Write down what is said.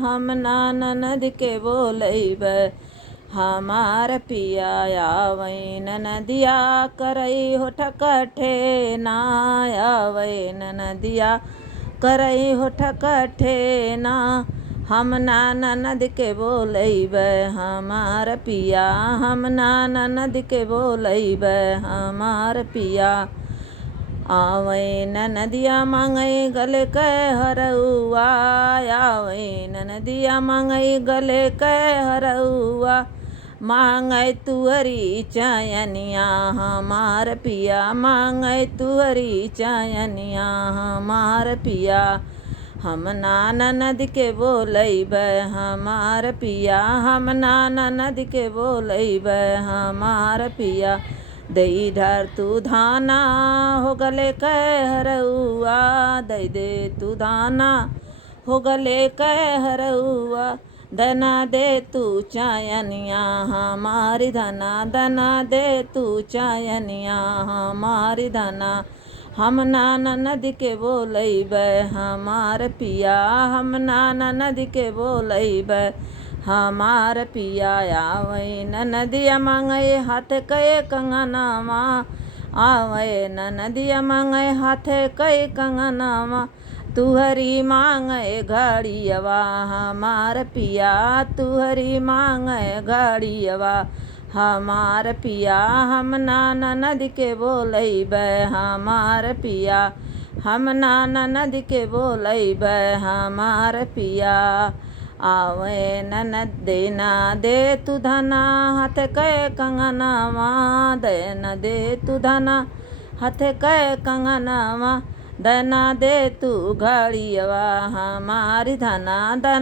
हम ना ननद के बोलैब। हमार पिया आवै ननदिया करई होठ कठे ना। आवै ननदिया करई होठ कठे ना। हम ना ननद के बोलैब। हमार पिया हम ना ननद के बोलैब। हमार पिया आवै ननदिया मांगै गले कै हरौआ। आवै ननदिया मांगै गले कै हरौआ। मांगै तुअरी चयनिया हमार पिया। मांगै तुअरी चयनिया हमार पिया। हम ना ननद के बोलैब। हमार पिया हम ना ननद के बोलैब। हमार पिया दई ढर तू धाना हो गले कै हरौआ। दई दे तू धाना हो गले कै हरौआ। दना दे तू चयनिया हमारी धना। दना दे तू चयनिया हमारी धना। हम ना ननद के बोलैब। हमार पिया हम ना ननद के बोलैब। हमार पिया आवै ननदिया मांगै हाथ कै कंगनवा। आवै ननदिया मांगै हाथ कै कंगनवा। तुहरी मांगै घड़ियवा हमार पिया। तुहरी मांगै घड़ियवा हमार पिया। हम ना ननद के बोलैब। हमार पिया हम ना ननद के बोलैब। हमार पिया आवै ननद देना दे तू धना हाथ कै कंगनवा। देना दे तू धना हाथ कै कंगनवा। दना दे तू घड़ियवा हमारी धना। दना